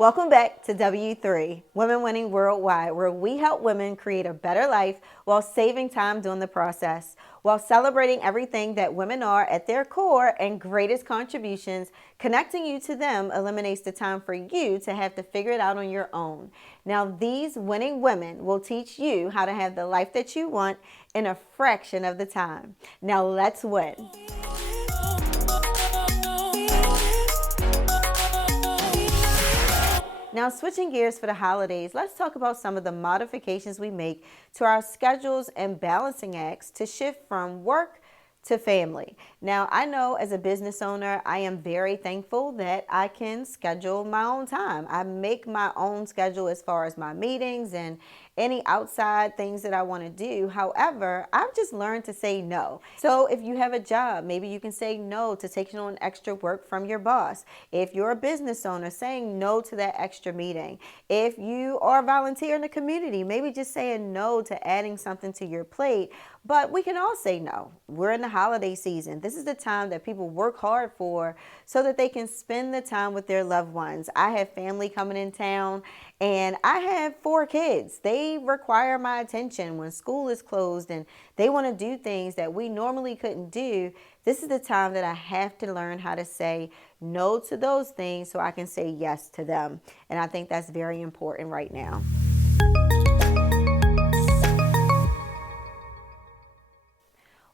Welcome back to W3, Women Winning Worldwide, where we help women create a better life while saving time during the process. While celebrating everything that women are at their core and greatest contributions, connecting you to them eliminates the time for you to have to figure it out on your own. Now, these winning women will teach you how to have the life that you want in a fraction of the time. Now, let's win. Now, switching gears for the holidays, let's talk about some of the modifications we make to our schedules and balancing acts to shift from work to family. Now, I know as a business owner, I am very thankful that I can schedule my own time. I make my own schedule as far as my meetings and any outside things that I want to do. However, I've just learned to say no. So if you have a job, maybe you can say no to taking on extra work from your boss. If you're a business owner, saying no to that extra meeting. If you are a volunteer in the community, maybe just saying no to adding something to your plate. But we can all say no. We're in the holiday season. This is the time that people work hard for so that they can spend the time with their loved ones. I have family coming in town and I have 4 kids. They require my attention when school is closed and they want to do things that we normally couldn't do. This is the time that I have to learn how to say no to those things so I can say yes to them. And I think that's very important right now.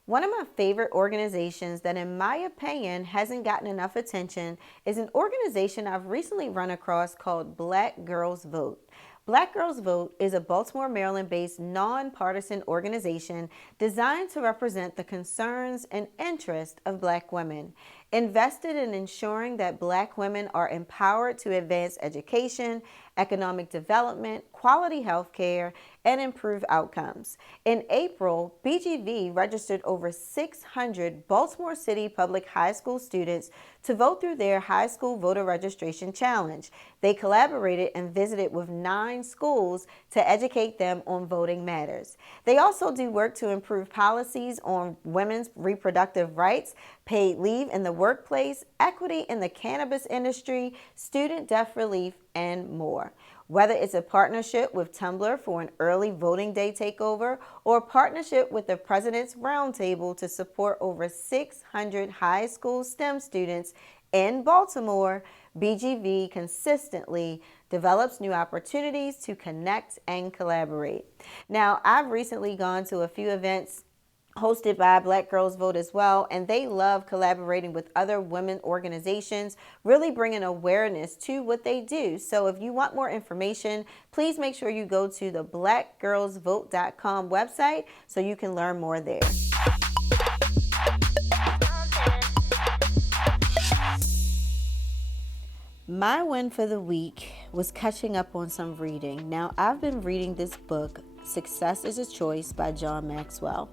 One of my favorite organizations that in my opinion hasn't gotten enough attention is an organization I've recently run across called Black Girls Vote. Black Girls Vote is a Baltimore, Maryland-based nonpartisan organization designed to represent the concerns and interests of Black women, invested in ensuring that Black women are empowered to advance education, economic development, quality health care, and improve outcomes. In April, BGV registered over 600 Baltimore City public high school students to vote through their high school voter registration challenge. They collaborated and visited with 9 schools to educate them on voting matters. They also do work to improve policies on women's reproductive rights, paid leave in the workplace, equity in the cannabis industry, student debt relief, and more. Whether it's a partnership with Tumblr for an early voting day takeover or a partnership with the President's Roundtable to support over 600 high school STEM students in Baltimore, BGV consistently develops new opportunities to connect and collaborate. Now, I've recently gone to a few events hosted by Black Girls Vote as well, and they love collaborating with other women organizations, really bringing awareness to what they do. So if you want more information, please make sure you go to the blackgirlsvote.com website so you can learn more there. My win for the week was catching up on some reading. Now, I've been reading this book, Success is a Choice by John Maxwell.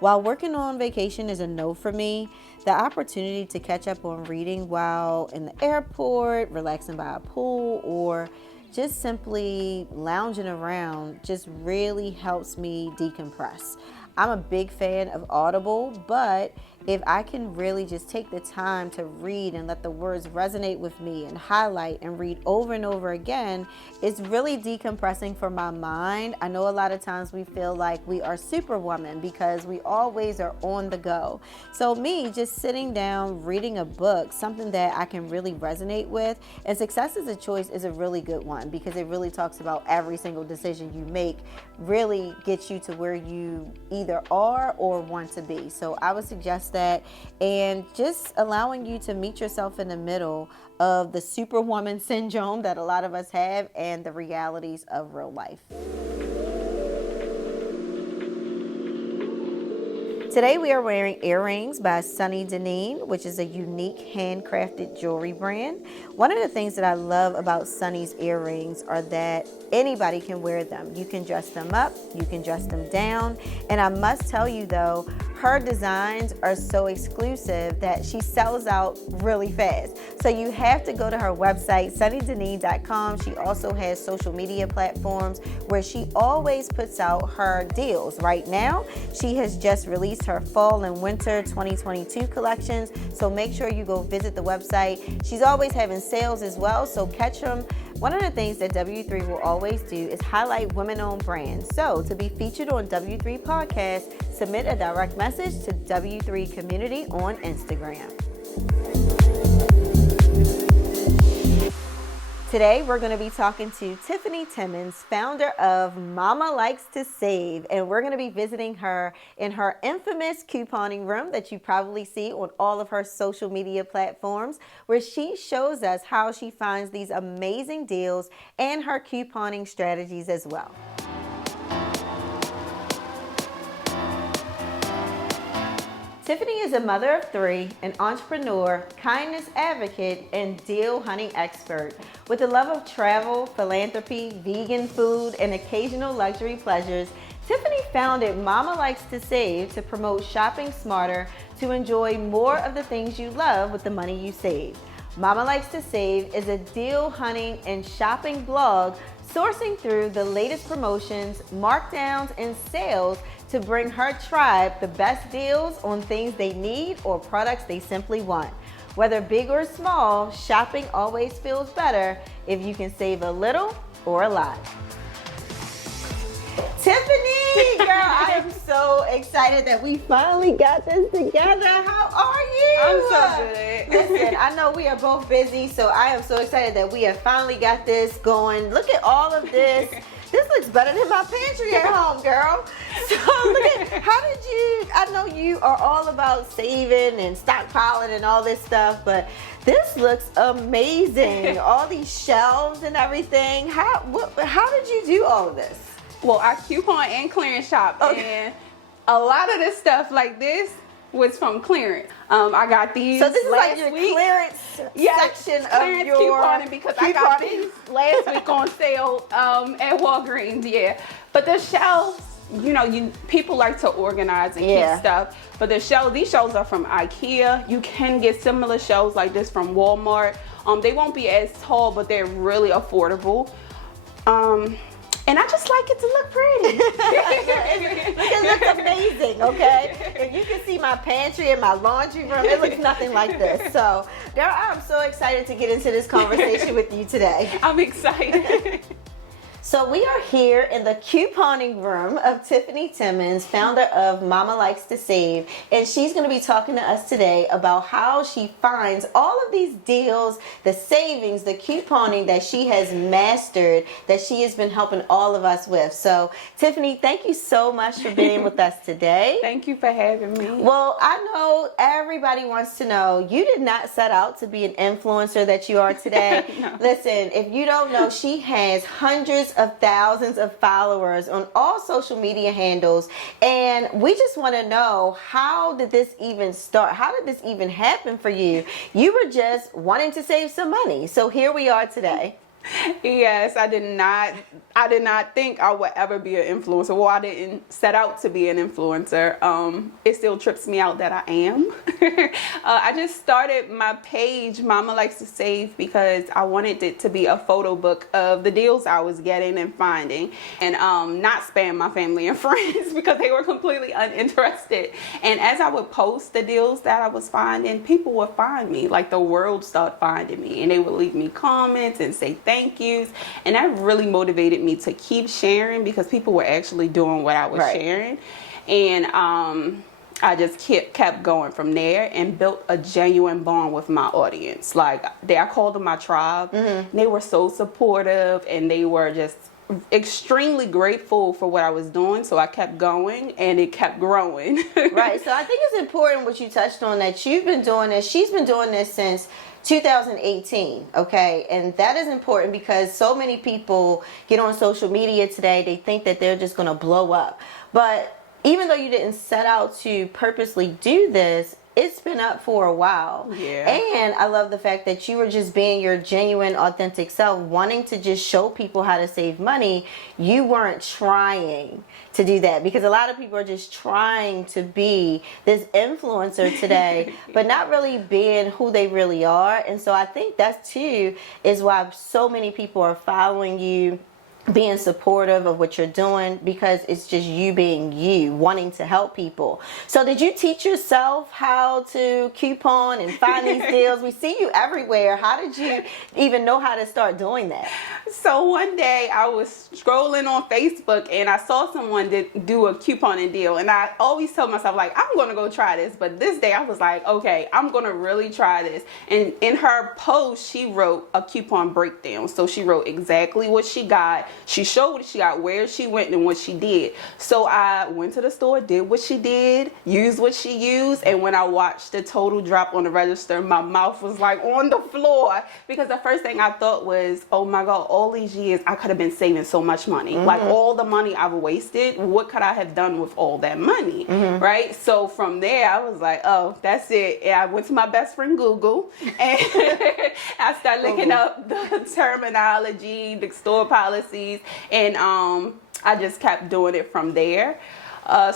While working on vacation is a no for me, the opportunity to catch up on reading while in the airport, relaxing by a pool, or just simply lounging around just really helps me decompress. I'm a big fan of Audible, but if I can really just take the time to read and let the words resonate with me and highlight and read over and over again, it's really decompressing for my mind. I know a lot of times we feel like we are superwoman because we always are on the go. So me just sitting down, reading a book, something that I can really resonate with, and Success is a Choice is a really good one because it really talks about every single decision you make really gets you to where you either are or want to be. So I would suggest that, and just allowing you to meet yourself in the middle of the superwoman syndrome that a lot of us have and the realities of real life. Today we are wearing earrings by Sunny Deneen, which is a unique handcrafted jewelry brand. One of the things that I love about Sunny's earrings are that anybody can wear them. You can dress them up, you can dress them down, and I must tell you though, her designs are so exclusive that she sells out really fast. So you have to go to her website, sunnydeneen.com. She also has social media platforms where she always puts out her deals. Right now, she has just released released her fall and winter 2022 collections, so make sure you go visit the website. She's always having sales as well, so catch them. One of the things that W3 will always do is highlight women-owned brands. So to be featured on W3 Podcast, submit a direct message to W3 Community on Instagram. Today, we're going to be talking to Tiffany Timmons, founder of Mama Likes to Save, and we're going to be visiting her in her infamous couponing room that you probably see on all of her social media platforms, where she shows us how she finds these amazing deals and her couponing strategies as well. Tiffany is a mother of three, an entrepreneur, kindness advocate, and deal hunting expert. With a love of travel, philanthropy, vegan food, and occasional luxury pleasures, Tiffany founded Mama Likes to Save to promote shopping smarter to enjoy more of the things you love with the money you save. Mama Likes to Save is a deal hunting and shopping blog sourcing through the latest promotions, markdowns, and sales to bring her tribe the best deals on things they need or products they simply want. Whether big or small, shopping always feels better if you can save a little or a lot. Tiffany, girl, I am so excited that we finally got this together. How are you? I'm so good. Listen, I know we are both busy, so I am so excited that we have finally got this going. Look at all of this. This looks better than my pantry at home, girl. So look at, I know you are all about saving and stockpiling and all this stuff, but this looks amazing. All these shelves and everything. How did you do all of this? Well, I coupon and clearance shop, and a lot of this stuff like this was from clearance. I got these. So this is last like your week. Clearance section clearance of your couponing, because I got these last week on sale at Walgreens. Yeah, but the shelves, people like to organize and keep stuff. But these shelves are from IKEA. You can get similar shelves like this from Walmart. They won't be as tall, but they're really affordable. And I just like it to look pretty. It looks amazing, okay? If you can see my pantry and my laundry room, it looks nothing like this. So, girl, I'm so excited to get into this conversation with you today. I'm excited. So we are here in the couponing room of Tiffany Timmons, founder of Mama Likes to Save, and she's going to be talking to us today about how she finds all of these deals, the savings, the couponing that she has mastered, that she has been helping all of us with. So Tiffany, thank you so much for being with us today. Thank you for having me. Well, I know everybody wants to know, you did not set out to be an influencer that you are today. No. Listen, if you don't know, she has hundreds of thousands of followers on all social media handles, and we just want to know, how did this even start? How did this even happen for you? You were just wanting to save some money, so here we are today. Yes, I did not think I would ever be an influencer. Well, I didn't set out to be an influencer. It still trips me out that I am. I just started my page, Mama Likes to Save, because I wanted it to be a photo book of the deals I was getting and finding, and not spam my family and friends because they were completely uninterested. And as I would post the deals that I was finding, people would find me, like the world started finding me, and they would leave me comments and say thank yous, and that really motivated me to keep sharing, because people were actually doing what I was sharing. And I just kept going from there and built a genuine bond with my audience. Like, I called them my tribe. Mm-hmm. They were so supportive, and they were just extremely grateful for what I was doing. So I kept going, and it kept growing. Right. So I think it's important what you touched on, that you've been doing this. She's been doing this since 2018, okay? And that is important because so many people get on social media today, they think that they're just going to blow up. But even though you didn't set out to purposely do this, it's been up for a while. Yeah. And I love the fact that you were just being your genuine, authentic self, wanting to just show people how to save money. You weren't trying to do that, because a lot of people are just trying to be this influencer today, but not really being who they really are. And so I think that too is why so many people are following you being supportive of what you're doing, because it's just you being you, wanting to help people. So did you teach yourself how to coupon and find these deals? We see you everywhere. How did you even know how to start doing that? So one day I was scrolling on Facebook and I saw someone do a couponing deal, and I always tell myself, like, I'm gonna go try this. But this day I was like, okay, I'm gonna really try this. And in her post, she wrote a coupon breakdown. So she wrote exactly what she got. She showed what she got, where she went, and what she did. So I went to the store, did what she did, used what she used, and when I watched the total drop on the register, my mouth was like on the floor, because the first thing I thought was, oh my God, all these years I could have been saving so much money. Like, all the money I've wasted, what could I have done with all that money? Right? So from there I was like, oh, that's it. And I went to my best friend Google, and I started looking up the terminology, the store policies, and I just kept doing it from there.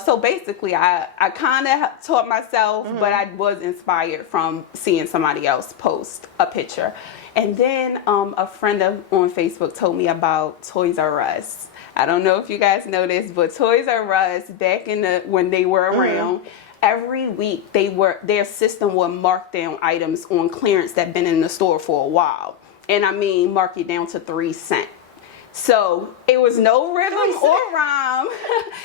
So basically, I kind of taught myself, but I was inspired from seeing somebody else post a picture. And then a friend on Facebook told me about Toys R Us. I don't know if you guys know this, but Toys R Us, back in when they were around, every week their system would mark down items on clearance that been in the store for a while. And I mean, mark it down to 3 cents. So it was no rhythm or rhyme.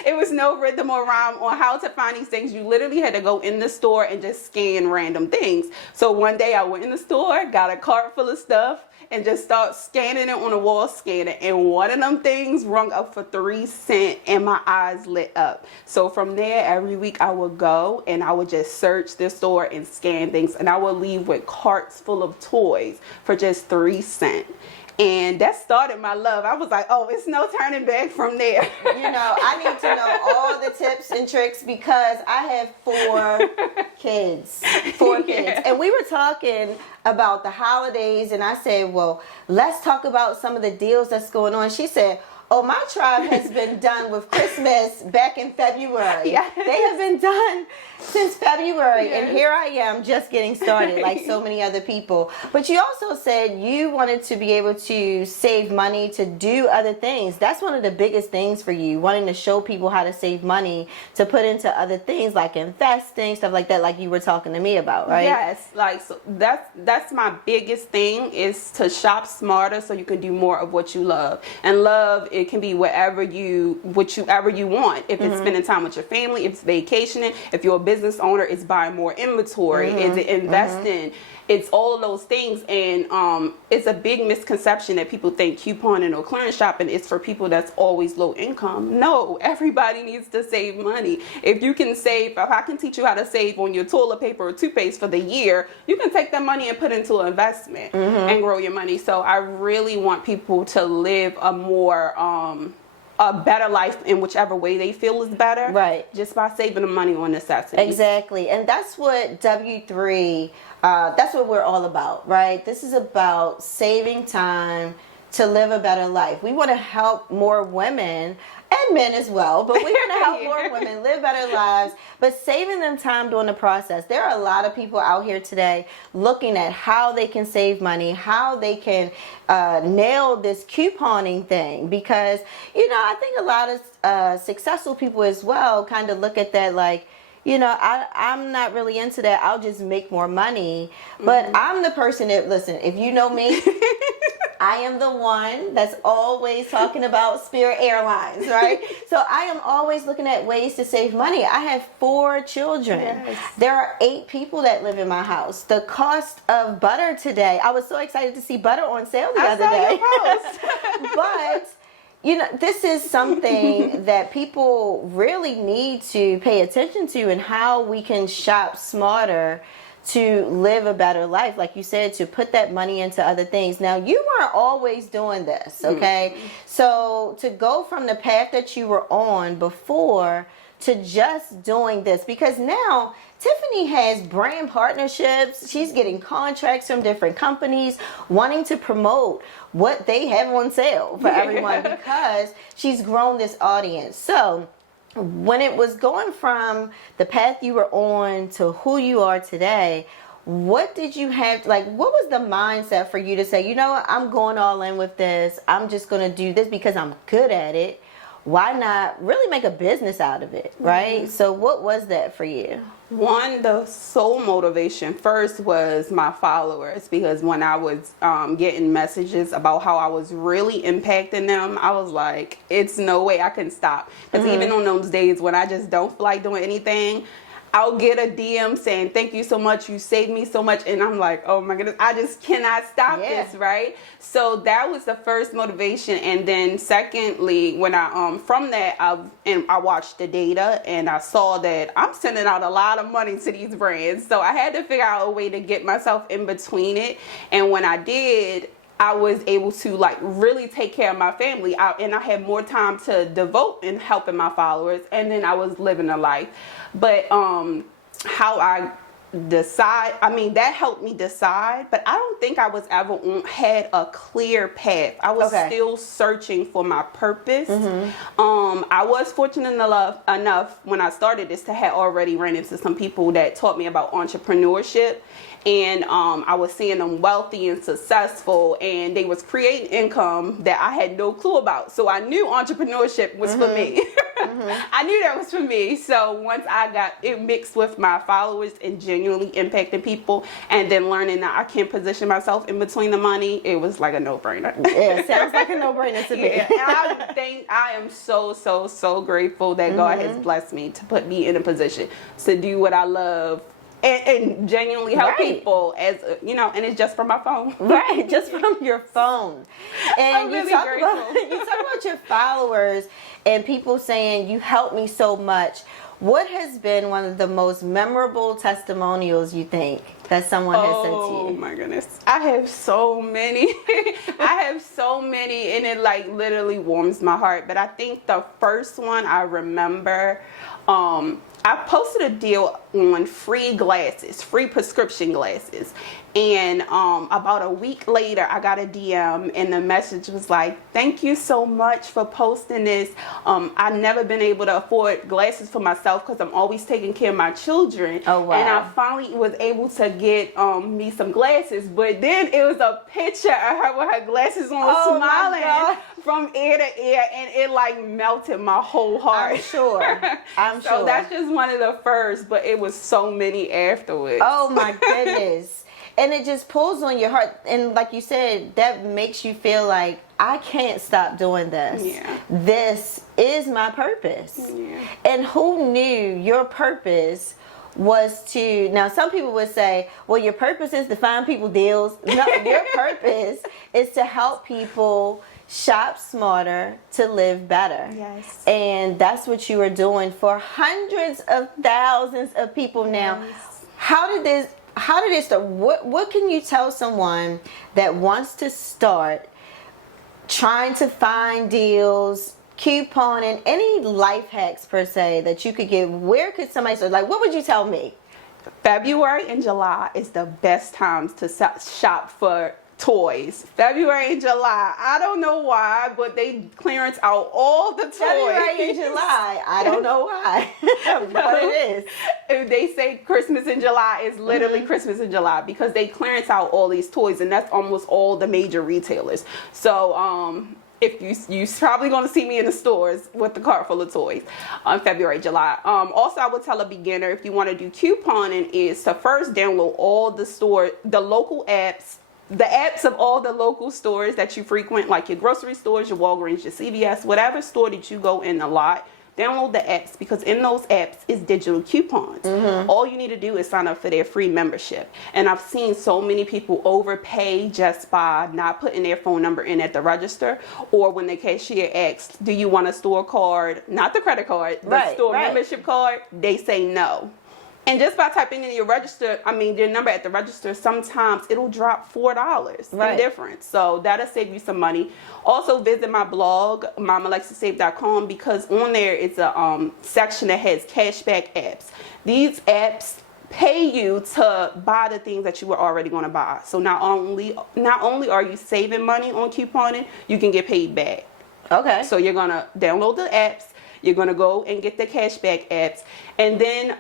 It was no rhythm or rhyme on how to find these things. You literally had to go in the store and just scan random things. So one day I went in the store, got a cart full of stuff, and just start scanning it on a wall scanner. And one of them things rung up for 3 cents, and my eyes lit up. So from there, every week I would go and I would just search the store and scan things. And I would leave with carts full of toys for just 3 cents. And that started my love. I was like, oh, it's no turning back from there. You know, I need to know all the tips and tricks, because I have 4 kids. 4 kids. Yeah. And we were talking about the holidays, and I said, well, let's talk about some of the deals that's going on. She said, oh, my tribe has been done with Christmas back in February. Yes. They have been done since February, Yes. and here I am just getting started like so many other people. But you also said you wanted to be able to save money to do other things. That's one of the biggest things for you, wanting to show people how to save money to put into other things like investing, stuff like that, like you were talking to me about, right? Yes, like, so that's my biggest thing, is to shop smarter so you can do more of what you love. And love, it can be whatever you want. If it's spending time with your family, if it's vacationing, if you're a business owner, it's buying more inventory, it's investing. It's all of those things. And it's a big misconception that people think couponing or clearance shopping is for people that's always low income. No, everybody needs to save money. If you can save, if I can teach you how to save on your toilet paper or toothpaste for the year, you can take that money and put into an investment and grow your money. So I really want people to live a more a better life in whichever way they feel is better, right? Just by saving the money on necessities. Exactly. And that's what W3, that's what we're all about, right? This is about saving time to live a better life. We want to help more women and men as well, but we want to help more women live better lives, but saving them time during the process. There are a lot of people out here today looking at how they can save money, how they can nail this couponing thing, because, you know, I think a lot of successful people as well kind of look at that like, you know, I'm not really into that. I'll just make more money. But I'm the person that, listen, if you know me, I am the one that's always talking about Spirit Airlines, right? So I am always looking at ways to save money. I have 4 children. Yes. There are 8 people that live in my house. The cost of butter today, I was so excited to see butter on sale the other day. But you know, this is something that people really need to pay attention to, and how we can shop smarter to live a better life. Like you said, to put that money into other things. Now, you weren't always doing this, okay? So to go from the path that you were on before to just doing this, because now Tiffany has brand partnerships. She's getting contracts from different companies wanting to promote what they have on sale for everyone, because she's grown this audience. So when it was going from the path you were on to who you are today, what did you have, like, what was the mindset for you to say, you know what, I'm going all in with this. I'm just going to do this because I'm good at it. Why not really make a business out of it, right? Mm-hmm. So what was that for you? One, the sole motivation first was my followers, because when I was getting messages about how I was really impacting them, I was like, it's no way I can stop. Because even on those days when I just don't feel like doing anything, I'll get a DM saying, thank you so much, you saved me so much. And I'm like, oh my goodness, I just cannot stop this, right? So that was the first motivation. And then secondly, when I, from that, I watched the data and I saw that I'm sending out a lot of money to these brands. So I had to figure out a way to get myself in between it. And when I did, I was able to like really take care of my family, and I had more time to devote in helping my followers, and then I was living a life. But how I decide, I mean, that helped me decide, but I don't think I was ever had a clear path. I was still searching for my purpose. I was fortunate enough when I started this to have already ran into some people that taught me about entrepreneurship. And I was seeing them wealthy and successful, and they was creating income that I had no clue about. So I knew entrepreneurship was for me. I knew that was for me. So once I got it mixed with my followers and genuinely impacting people, and then learning that I can position myself in between the money, it was like a no-brainer. Yeah, sounds like a no-brainer to me. Yeah, and I am so grateful that God has blessed me to put me in a position to do what I love. And genuinely help people, as you know, and it's just from my phone. Right, just from your phone. And I'm really grateful. You talk about your followers and people saying, you helped me so much. What has been one of the most memorable testimonials you think that someone has sent to you? Oh my goodness. I have so many. I have so many, and it like literally warms my heart. But I think the first one I remember, I posted a deal on free glasses, free prescription glasses. And about a week later, I got a DM, and the message was like, thank you so much for posting this. I've never been able to afford glasses for myself because I'm always taking care of my children. Oh, wow. And I finally was able to get me some glasses. But then it was a picture of her with her glasses on, smiling from ear to ear, and it like melted my whole heart. I'm sure. So that's just one of the first, but it was so many afterwards. Oh my goodness. And it just pulls on your heart. And like you said, that makes you feel like, I can't stop doing this. Yeah. This is my purpose. Yeah. And who knew your purpose was to, now some people would say, well, your purpose is to find people deals. No, your purpose is to help people shop smarter to live better. Yes. And that's what you are doing for hundreds of thousands of people now. Yes. How did this start? What can you tell someone that wants to start trying to find deals, couponing, any life hacks per se that you could give? Where could somebody start? Like, what would you tell me? February and July is the best times to shop for toys. February and July. I don't know why, but they clearance out all the toys. February and July. I don't know why. But it is. If they say Christmas in July, it's literally Christmas in July, because they clearance out all these toys, and that's almost all the major retailers. So if you're probably going to see me in the stores with the cart full of toys on February, July. Also, I would tell a beginner, if you want to do couponing, is to first download all the local apps, the apps of all the local stores that you frequent, like your grocery stores, your Walgreens, your CVS, whatever store that you go in a lot. Download the apps, because in those apps is digital coupons. All you need to do is sign up for their free membership. And I've seen so many people overpay just by not putting their phone number in at the register, or when the cashier asks, do you want a store card, not the credit card, the store membership card, they say no. And just by typing in your number at the register, sometimes it'll drop $4 in difference. So that'll save you some money. Also visit my blog, mamalexisave.com, because on there it's a section that has cashback apps. These apps pay you to buy the things that you were already going to buy. So not only are you saving money on couponing, you can get paid back. Okay. So you're going to download the apps, You're going to go and get the cashback apps. And then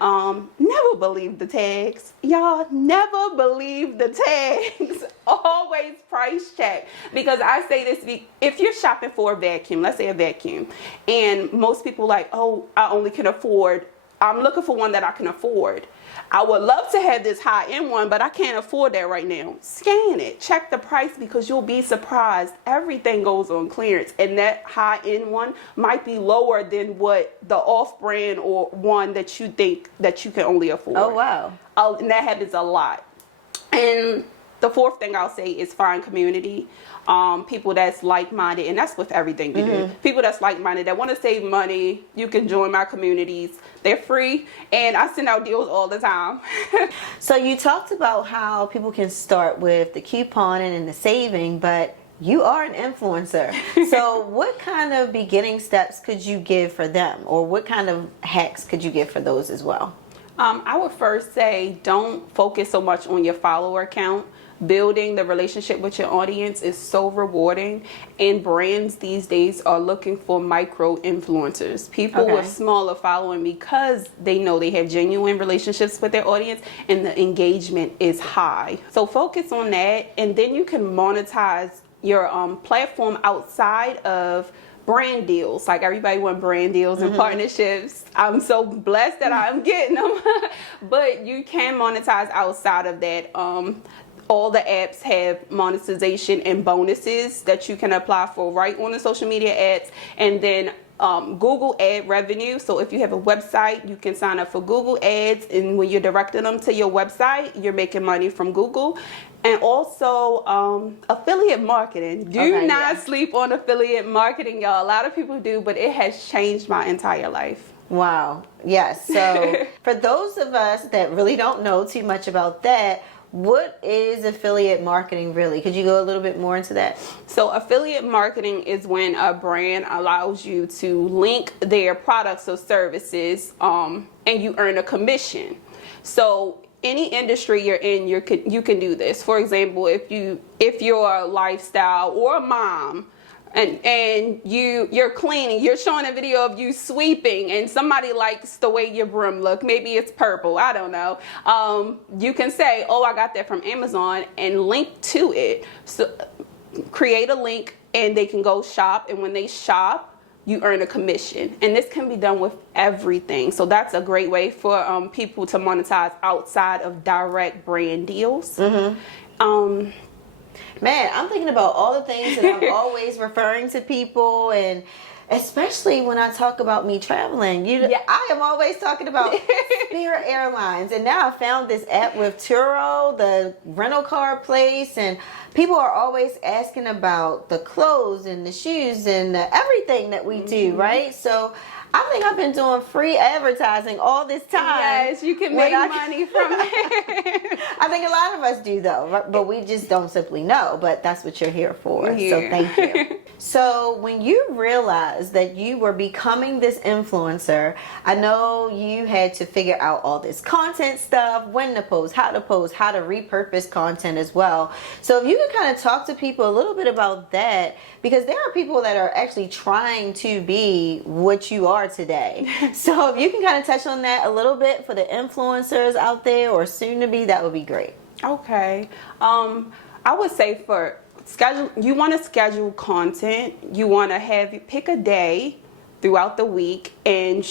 never believe the tags. Y'all, never believe the tags. Always price check. Because I say this, if you're shopping for a vacuum, let's say a vacuum, and most people like, oh, I'm looking for one that I can afford. I would love to have this high-end one, but I can't afford that right now. Scan it. Check the price, because you'll be surprised. Everything goes on clearance, and that high-end one might be lower than what the off-brand or one that you think that you can only afford. Oh, wow. And that happens a lot. And the fourth thing I'll say is find community. People that's like-minded, and that's with everything we do. People that's like-minded, that want to save money. You can join my communities. They're free, and I send out deals all the time. So you talked about how people can start with the couponing and the saving, but you are an influencer. So what kind of beginning steps could you give for them, or what kind of hacks could you give for those as well? I would first say don't focus so much on your follower count. Building the relationship with your audience is so rewarding, and brands these days are looking for micro influencers, people with smaller following, because they know they have genuine relationships with their audience and the engagement is high. So focus on that, and then you can monetize your platform outside of brand deals. Like, everybody wants brand deals and partnerships. I'm so blessed that I'm getting them. But you can monetize outside of that. All the apps have monetization and bonuses that you can apply for right on the social media ads. And then Google ad revenue. So if you have a website, you can sign up for Google ads, and when you're directing them to your website, you're making money from Google. And also affiliate marketing. Do not sleep on affiliate marketing, y'all. A lot of people do, but it has changed my entire life. Wow. Yes. So for those of us that really don't know too much about that, what is affiliate marketing really? Could you go a little bit more into that? So affiliate marketing is when a brand allows you to link their products or services and you earn a commission. So any industry you're in, you can do this. For example, if you're a lifestyle or a mom, and you're cleaning, you're showing a video of you sweeping, and somebody likes the way your broom look, maybe it's purple, I don't know, you can say, oh, I got that from Amazon, and link to it. So create a link, and they can go shop, and when they shop, you earn a commission. And this can be done with everything. So that's a great way for people to monetize outside of direct brand deals. Man, I'm thinking about all the things that I'm always referring to people, and especially when I talk about me traveling. I am always talking about Spirit Airlines, and now I found this app with Turo, the rental car place, and people are always asking about the clothes and the shoes and everything that we do, right? So I think I've been doing free advertising all this time. Yes, you can make money from it. I think a lot of us do, though, but we just don't simply know. But that's what you're here for. So thank you. So when you realized that you were becoming this influencer, I know you had to figure out all this content stuff, when to post, how to repurpose content as well. So if you could kind of talk to people a little bit about that, because there are people that are actually trying to be what you are today. So if you can kind of touch on that a little bit for the influencers out there or soon to be, that would be great. Okay. I would say you want to schedule content. You want to pick a day throughout the week and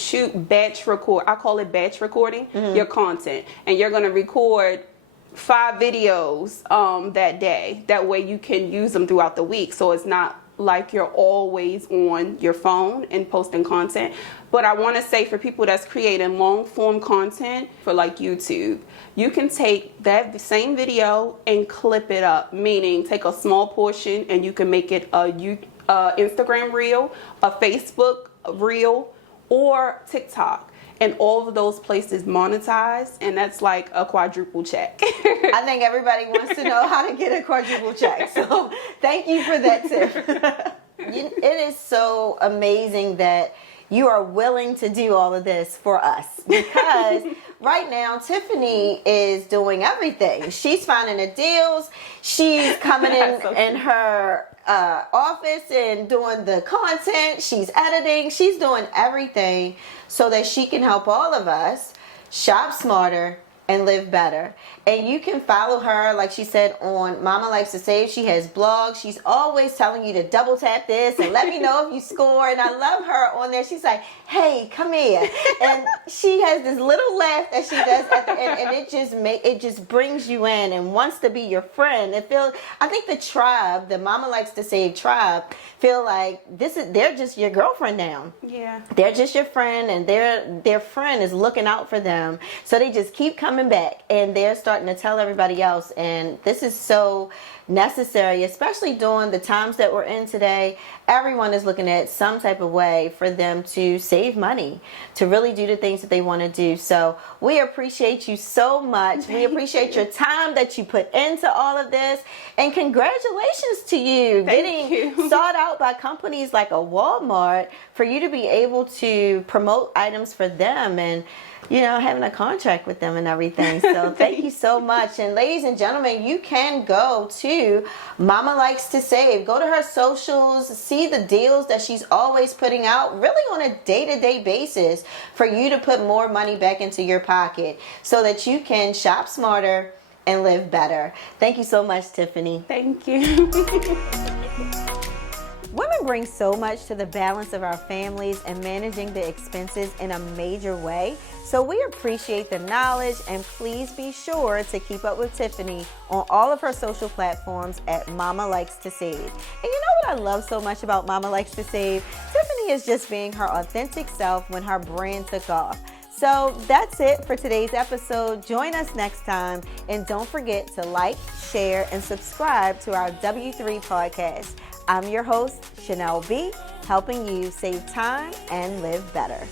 batch record. I call it batch recording your content. And you're going to record 5 videos that day. That way you can use them throughout the week. So it's not like you're always on your phone and posting content. But I want to say, for people that's creating long form content for like YouTube, you can take that same video and clip it up, meaning take a small portion and you can make it a Instagram reel, a Facebook reel, or TikTok. And all of those places monetize, and that's like a quadruple check. I think everybody wants to know how to get a quadruple check. So thank you for that tip. It is so amazing that you are willing to do all of this for us, because right now Tiffany is doing everything. She's finding the deals. She's coming in her office and doing the content. She's editing. She's doing everything so that she can help all of us shop smarter and live better. And you can follow her, like she said, on Mama Likes to Save. She has blogs. She's always telling you to double tap this and let me know if you score. And I love her on there. She's like, hey, come here. And she has this little laugh that she does at the end, and it just brings you in and wants to be your friend. I think the tribe, the Mama Likes to Save tribe, feel like they're just your girlfriend now. Yeah. They're just your friend, and their friend is looking out for them. So they just keep coming back, and they're starting to tell everybody else. And this is so necessary, especially during the times that we're in today. Everyone is looking at some type of way for them to save money, to really do the things that they want to do. So we appreciate you so much. We appreciate your time that you put into all of this, and congratulations to you getting sought out by companies like a Walmart for you to be able to promote items for them, and having a contract with them and everything. So thank you so much. And ladies and gentlemen, you can go to Mama Likes to Save. Go to her socials, see the deals that she's always putting out, really on a day-to-day basis, for you to put more money back into your pocket so that you can shop smarter and live better. Thank you so much, Tiffany. Thank you. Women bring so much to the balance of our families and managing the expenses in a major way. So we appreciate the knowledge, and please be sure to keep up with Tiffany on all of her social platforms at Mama Likes to Save. And you know what I love so much about Mama Likes to Save? Tiffany is just being her authentic self when her brand took off. So that's it for today's episode. Join us next time, and don't forget to like, share, and subscribe to our W3 podcast. I'm your host, Chanel B, helping you save time and live better.